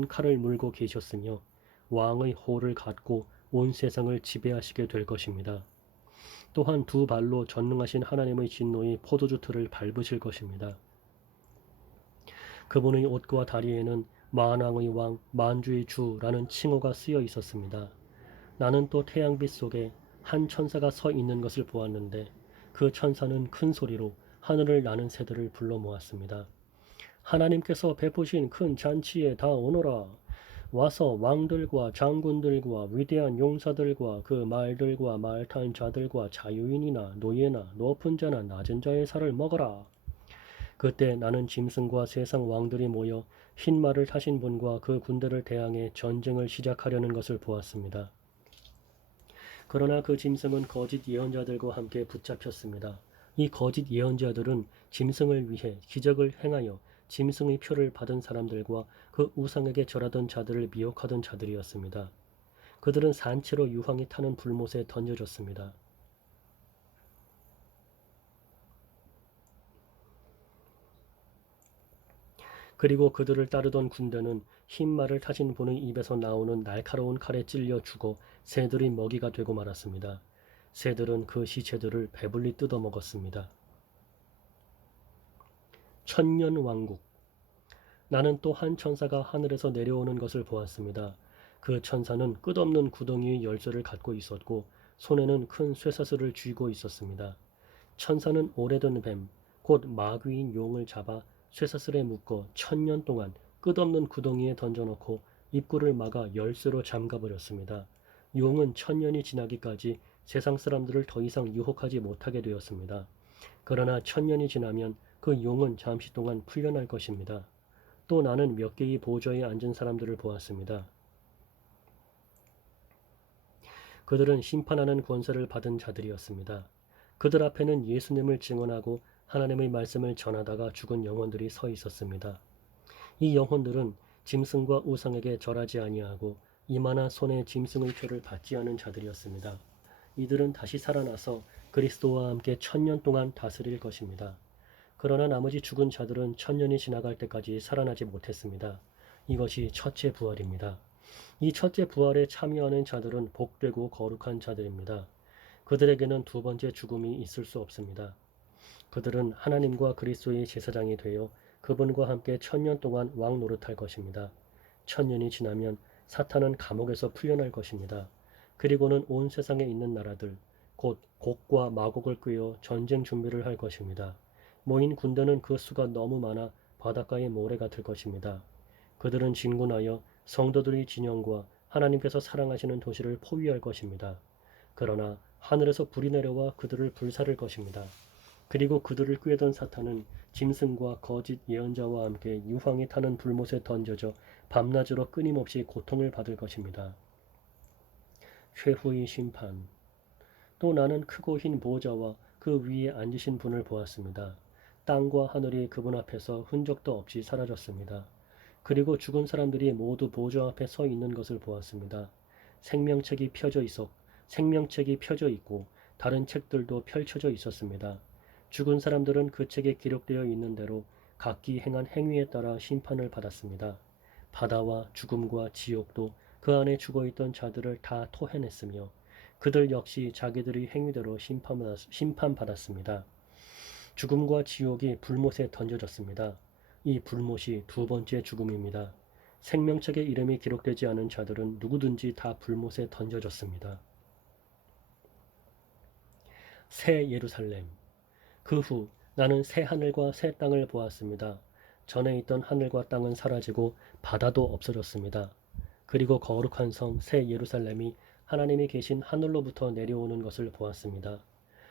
날카로운 칼을 물고 계셨으며 왕의 호를 갖고 온 세상을 지배하시게 될 것입니다. 또한 두 발로 전능하신 하나님의 진노의 포도주 틀을 밟으실 것입니다. 그분의 옷과 다리에는 만왕의 왕, 만주의 주라는 칭호가 쓰여 있었습니다. 나는 또 태양빛 속에 한 천사가 서 있는 것을 보았는데 그 천사는 큰 소리로 하늘을 나는 새들을 불러 모았습니다. 하나님께서 베푸신 큰 잔치에 다 오너라. 와서 왕들과 장군들과 위대한 용사들과 그 말들과 말 탄 자들과 자유인이나 노예나 높은 자나 낮은 자의 살을 먹어라. 그때 나는 짐승과 세상 왕들이 모여 흰 말을 타신 분과 그 군대를 대항해 전쟁을 시작하려는 것을 보았습니다. 그러나 그 짐승은 거짓 예언자들과 함께 붙잡혔습니다. 이 거짓 예언자들은 짐승을 위해 기적을 행하여 짐승의 표를 받은 사람들과 그 우상에게 절하던 자들을 미혹하던 자들이었습니다. 그들은 산채로 유황이 타는 불못에 던져졌습니다. 그리고 그들을 따르던 군대는 흰 말을 타신 분의 입에서 나오는 날카로운 칼에 찔려 죽어 새들의 먹이가 되고 말았습니다. 새들은 그 시체들을 배불리 뜯어먹었습니다. 천년왕국. 나는 또 한 천사가 하늘에서 내려오는 것을 보았습니다. 그 천사는 끝없는 구덩이의 열쇠를 갖고 있었고 손에는 큰 쇠사슬을 쥐고 있었습니다. 천사는 오래된 뱀, 곧 마귀인 용을 잡아 쇠사슬에 묶어 1000년 동안 끝없는 구덩이에 던져놓고 입구를 막아 열쇠로 잠가버렸습니다. 용은 1000년이 지나기까지 세상 사람들을 더 이상 유혹하지 못하게 되었습니다. 그러나 1000년이 지나면 그 용은 잠시 동안 풀려날 것입니다. 또 나는 몇 개의 보좌에 앉은 사람들을 보았습니다. 그들은 심판하는 권세를 받은 자들이었습니다. 그들 앞에는 예수님을 증언하고 하나님의 말씀을 전하다가 죽은 영혼들이 서 있었습니다. 이 영혼들은 짐승과 우상에게 절하지 아니하고 이마나 손에 짐승의 표를 받지 않은 자들이었습니다. 이들은 다시 살아나서 그리스도와 함께 1000년 동안 다스릴 것입니다. 그러나 나머지 죽은 자들은 1000년이 지나갈 때까지 살아나지 못했습니다. 이것이 첫째 부활입니다. 이 첫째 부활에 참여하는 자들은 복되고 거룩한 자들입니다. 그들에게는 두 번째 죽음이 있을 수 없습니다. 그들은 하나님과 그리스도의 제사장이 되어 그분과 함께 1000년 동안 왕 노릇할 것입니다. 1000년이 지나면 사탄은 감옥에서 풀려날 것입니다. 그리고는 온 세상에 있는 나라들, 곧 곡과 마곡을 꿰어 전쟁 준비를 할 것입니다. 모인 군대는 그 수가 너무 많아 바닷가의 모래가 될 것입니다. 그들은 진군하여 성도들의 진영과 하나님께서 사랑하시는 도시를 포위할 것입니다. 그러나 하늘에서 불이 내려와 그들을 불사를 것입니다. 그리고 그들을 꾀던 사탄은 짐승과 거짓 예언자와 함께 유황이 타는 불못에 던져져 밤낮으로 끊임없이 고통을 받을 것입니다. 최후의 심판. 또 나는 크고 흰 보좌와 그 위에 앉으신 분을 보았습니다. 땅과 하늘이 그분 앞에서 흔적도 없이 사라졌습니다. 그리고 죽은 사람들이 모두 보좌 앞에 서 있는 것을 보았습니다. 생명책이 펴져 있고 다른 책들도 펼쳐져 있었습니다. 죽은 사람들은 그 책에 기록되어 있는 대로 각기 행한 행위에 따라 심판을 받았습니다. 바다와 죽음과 지옥도 그 안에 죽어있던 자들을 다 토해냈으며 그들 역시 자기들의 행위대로 심판받았습니다. 죽음과 지옥이 불못에 던져졌습니다. 이 불못이 두 번째 죽음입니다. 생명책에 이름이 기록되지 않은 자들은 누구든지 다 불못에 던져졌습니다. 새 예루살렘. 그 후 나는 새 하늘과 새 땅을 보았습니다. 전에 있던 하늘과 땅은 사라지고 바다도 없어졌습니다. 그리고 거룩한 성 새 예루살렘이 하나님이 계신 하늘로부터 내려오는 것을 보았습니다.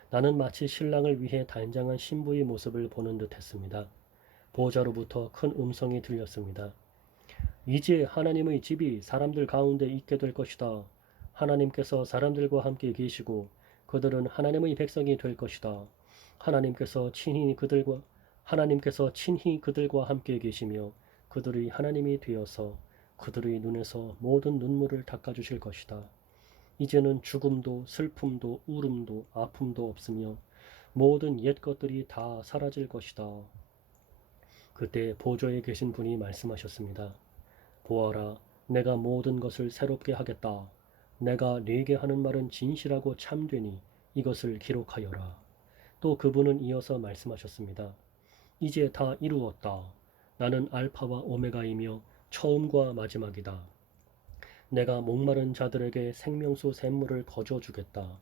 나는 마치 신랑을 위해 단장한 신부의 모습을 보는 듯 했습니다. 보좌로부터 큰 음성이 들렸습니다. 이제 하나님의 집이 사람들 가운데 있게 될 것이다. 하나님께서 사람들과 함께 계시고 그들은 하나님의 백성이 될 것이다. 하나님께서 친히 그들과 함께 계시며 그들의 하나님이 되어서 그들의 눈에서 모든 눈물을 닦아주실 것이다. 이제는 죽음도 슬픔도 울음도 아픔도 없으며 모든 옛 것들이 다 사라질 것이다. 그때 보좌에 계신 분이 말씀하셨습니다. 보아라, 내가 모든 것을 새롭게 하겠다. 내가 네게 하는 말은 진실하고 참되니 이것을 기록하여라. 또 그분은 이어서 말씀하셨습니다. 이제 다 이루었다. 나는 알파와 오메가이며 처음과 마지막이다. 내가 목마른 자들에게 생명수 샘물을 거저 주겠다.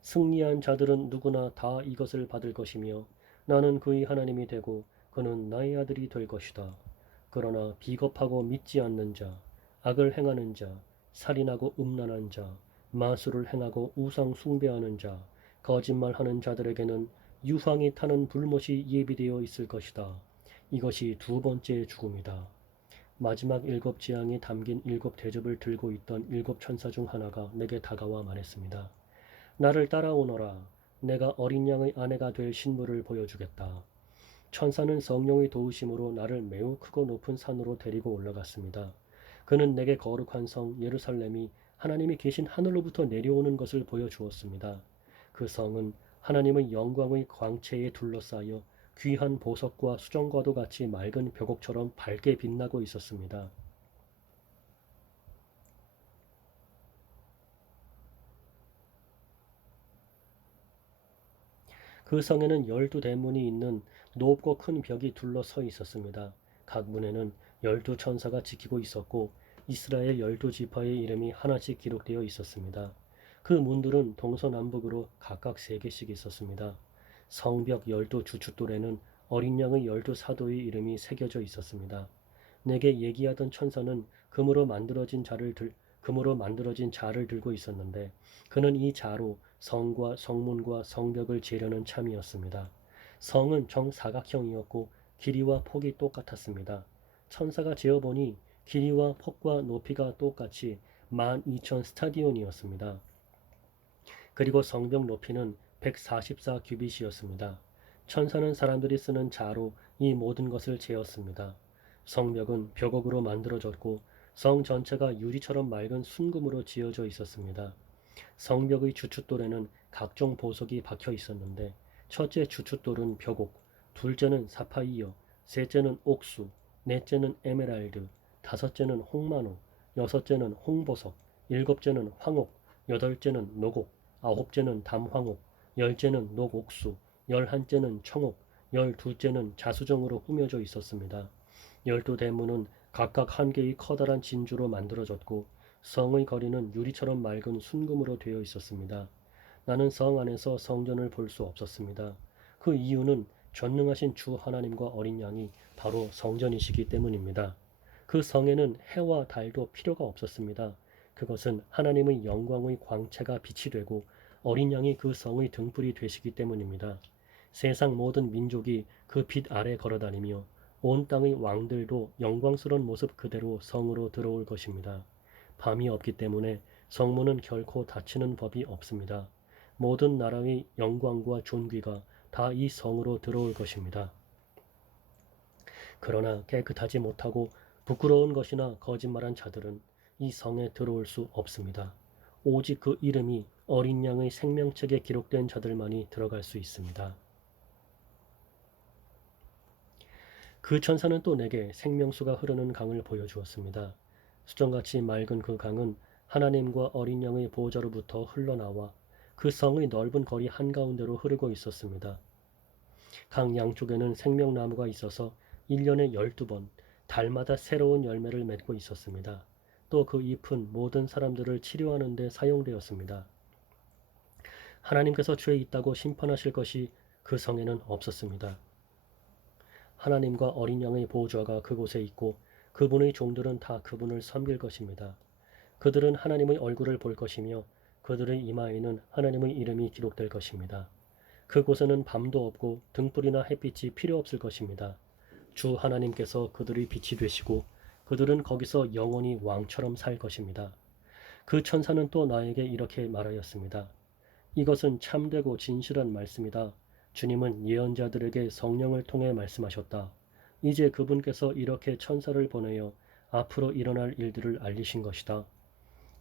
승리한 자들은 누구나 다 이것을 받을 것이며 나는 그의 하나님이 되고 그는 나의 아들이 될 것이다. 그러나 비겁하고 믿지 않는 자, 악을 행하는 자, 살인하고 음란한 자, 마술을 행하고 우상 숭배하는 자, 거짓말하는 자들에게는 유황이 타는 불못이 예비되어 있을 것이다. 이것이 두 번째 죽음이다. 마지막 일곱 재앙이 담긴 일곱 대접을 들고 있던 일곱 천사 중 하나가 내게 다가와 말했습니다. 나를 따라오너라. 내가 어린 양의 아내가 될 신부를 보여주겠다. 천사는 성령의 도우심으로 나를 매우 크고 높은 산으로 데리고 올라갔습니다. 그는 내게 거룩한 성 예루살렘이 하나님이 계신 하늘로부터 내려오는 것을 보여주었습니다. 그 성은 하나님의 영광의 광채에 둘러싸여 귀한 보석과 수정과도 같이 맑은 벽옥처럼 밝게 빛나고 있었습니다. 그 성에는 12대문이 있는 높고 큰 벽이 둘러서 있었습니다. 각 문에는 12천사가 지키고 있었고 이스라엘 12지파의 이름이 하나씩 기록되어 있었습니다. 그 문들은 동서남북으로 각각 3개씩 있었습니다. 성벽 12주춧돌에는 어린 양의 12사도의 이름이 새겨져 있었습니다. 내게 얘기하던 천사는 금으로 만들어진 자를 들고 있었는데 그는 이 자로 성과 성문과 성벽을 재려는 참이었습니다. 성은 정사각형이었고 길이와 폭이 똑같았습니다. 천사가 재어보니 길이와 폭과 높이가 똑같이 12,000 스타디온이었습니다. 그리고 성벽 높이는 144 규빗이었습니다. 천사는 사람들이 쓰는 자로 이 모든 것을 재었습니다. 성벽은 벽옥으로 만들어졌고 성 전체가 유리처럼 맑은 순금으로 지어져 있었습니다. 성벽의 주춧돌에는 각종 보석이 박혀 있었는데 첫째 주춧돌은 벽옥, 둘째는 사파이어, 셋째는 옥수, 넷째는 에메랄드, 다섯째는 홍마노, 여섯째는 홍보석, 일곱째는 황옥, 여덟째는 노곡, 아홉째는 담황옥, 열째는 녹옥수, 열한째는 청옥, 열둘째는 자수정으로 꾸며져 있었습니다. 12대문은 각각 한 개의 커다란 진주로 만들어졌고 성의 거리는 유리처럼 맑은 순금으로 되어 있었습니다. 나는 성 안에서 성전을 볼 수 없었습니다. 그 이유는 전능하신 주 하나님과 어린 양이 바로 성전이시기 때문입니다. 그 성에는 해와 달도 필요가 없었습니다. 그것은 하나님의 영광의 광채가 빛이 되고 어린 양이 그 성의 등불이 되시기 때문입니다. 세상 모든 민족이 그 빛 아래 걸어다니며 온 땅의 왕들도 영광스러운 모습 그대로 성으로 들어올 것입니다. 밤이 없기 때문에 성문은 결코 닫히는 법이 없습니다. 모든 나라의 영광과 존귀가 다 이 성으로 들어올 것입니다. 그러나 깨끗하지 못하고 부끄러운 것이나 거짓말한 자들은 이 성에 들어올 수 없습니다. 오직 그 이름이 어린 양의 생명책에 기록된 자들만이 들어갈 수 있습니다. 그 천사는 또 내게 생명수가 흐르는 강을 보여주었습니다. 수정같이 맑은 그 강은 하나님과 어린 양의 보호자로부터 흘러나와 그 성의 넓은 거리 한가운데로 흐르고 있었습니다. 강 양쪽에는 생명나무가 있어서 1년에 12번 달마다 새로운 열매를 맺고 있었습니다. 또 그 잎은 모든 사람들을 치료하는 데 사용되었습니다. 하나님께서 죄 있다고 심판하실 것이 그 성에는 없었습니다. 하나님과 어린 양의 보호자가 그곳에 있고 그분의 종들은 다 그분을 섬길 것입니다. 그들은 하나님의 얼굴을 볼 것이며 그들의 이마에는 하나님의 이름이 기록될 것입니다. 그곳에는 밤도 없고 등불이나 햇빛이 필요 없을 것입니다. 주 하나님께서 그들의 빛이 되시고 그들은 거기서 영원히 왕처럼 살 것입니다. 그 천사는 또 나에게 이렇게 말하였습니다. 이것은 참되고 진실한 말씀이다. 주님은 예언자들에게 성령을 통해 말씀하셨다. 이제 그분께서 이렇게 천사를 보내어 앞으로 일어날 일들을 알리신 것이다.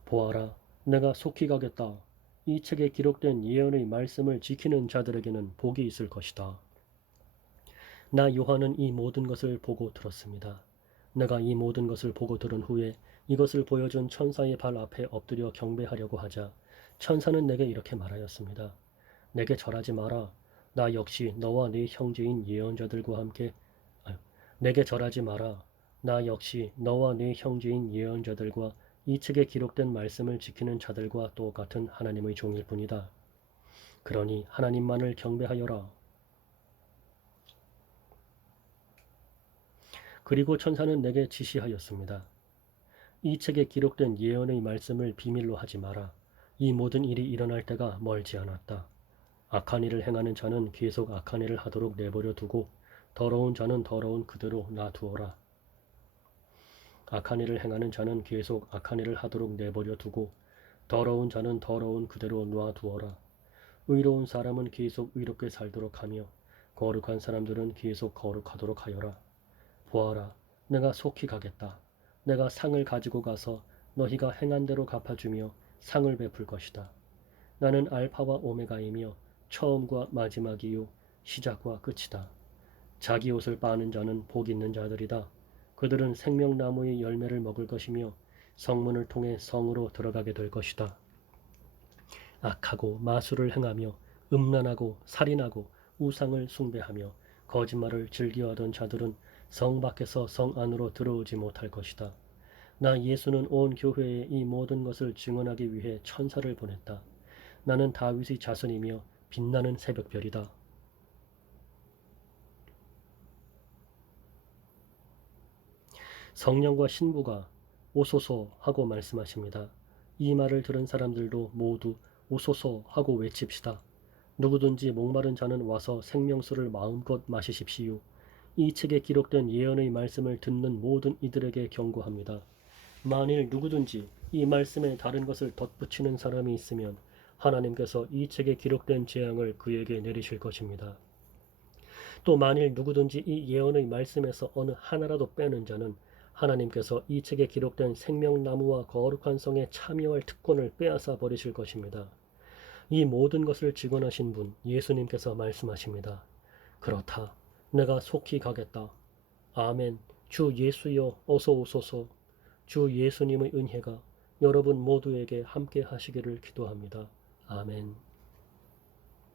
보아라, 내가 속히 가겠다. 이 책에 기록된 예언의 말씀을 지키는 자들에게는 복이 있을 것이다. 나 요한은 이 모든 것을 보고 들었습니다. 내가 이 모든 것을 보고 들은 후에 이것을 보여준 천사의 발 앞에 엎드려 경배하려고 하자 천사는 내게 이렇게 말하였습니다. 내게 절하지 마라. 나 역시 너와 네 형제인 예언자들과 함께 내게 절하지 마라. 나 역시 너와 네 형제인 예언자들과 이 책에 기록된 말씀을 지키는 자들과 똑같은 하나님의 종일 뿐이다. 그러니 하나님만을 경배하여라. 그리고 천사는 내게 지시하였습니다. 이 책에 기록된 예언의 말씀을 비밀로 하지 마라. 이 모든 일이 일어날 때가 멀지 않았다. 악한 일을 행하는 자는 계속 악한 일을 하도록 내버려 두고 더러운 자는 더러운 그대로 놔두어라. 악한 일을 행하는 자는 계속 악한 일을 하도록 내버려 두고 더러운 자는 더러운 그대로 놔두어라. 의로운 사람은 계속 의롭게 살도록 하며 거룩한 사람들은 계속 거룩하도록 하여라. 보아라, 내가 속히 가겠다. 내가 상을 가지고 가서 너희가 행한 대로 갚아주며 상을 베풀 것이다. 나는 알파와 오메가이며 처음과 마지막이요 시작과 끝이다. 자기 옷을 빠는 자는 복 있는 자들이다. 그들은 생명나무의 열매를 먹을 것이며 성문을 통해 성으로 들어가게 될 것이다. 악하고 마술을 행하며 음란하고 살인하고 우상을 숭배하며 거짓말을 즐겨하던 자들은 성 밖에서 성 안으로 들어오지 못할 것이다. 나 예수는 온 교회에 이 모든 것을 증언하기 위해 천사를 보냈다. 나는 다윗의 자손이며 빛나는 새벽별이다. 성령과 신부가 오소서 하고 말씀하십니다. 이 말을 들은 사람들도 모두 오소서 하고 외칩시다. 누구든지 목마른 자는 와서 생명수를 마음껏 마시십시오. 이 책에 기록된 예언의 말씀을 듣는 모든 이들에게 경고합니다. 만일 누구든지 이 말씀에 다른 것을 덧붙이는 사람이 있으면 하나님께서 이 책에 기록된 재앙을 그에게 내리실 것입니다. 또 만일 누구든지 이 예언의 말씀에서 어느 하나라도 빼는 자는 하나님께서 이 책에 기록된 생명나무와 거룩한 성에 참여할 특권을 빼앗아 버리실 것입니다. 이 모든 것을 증언하신 분 예수님께서 말씀하십니다. 그렇다. 내가 속히 가겠다. 아멘. 주 예수여 어서 오소서. 주 예수님의 은혜가 여러분 모두에게 함께 하시기를 기도합니다. 아멘.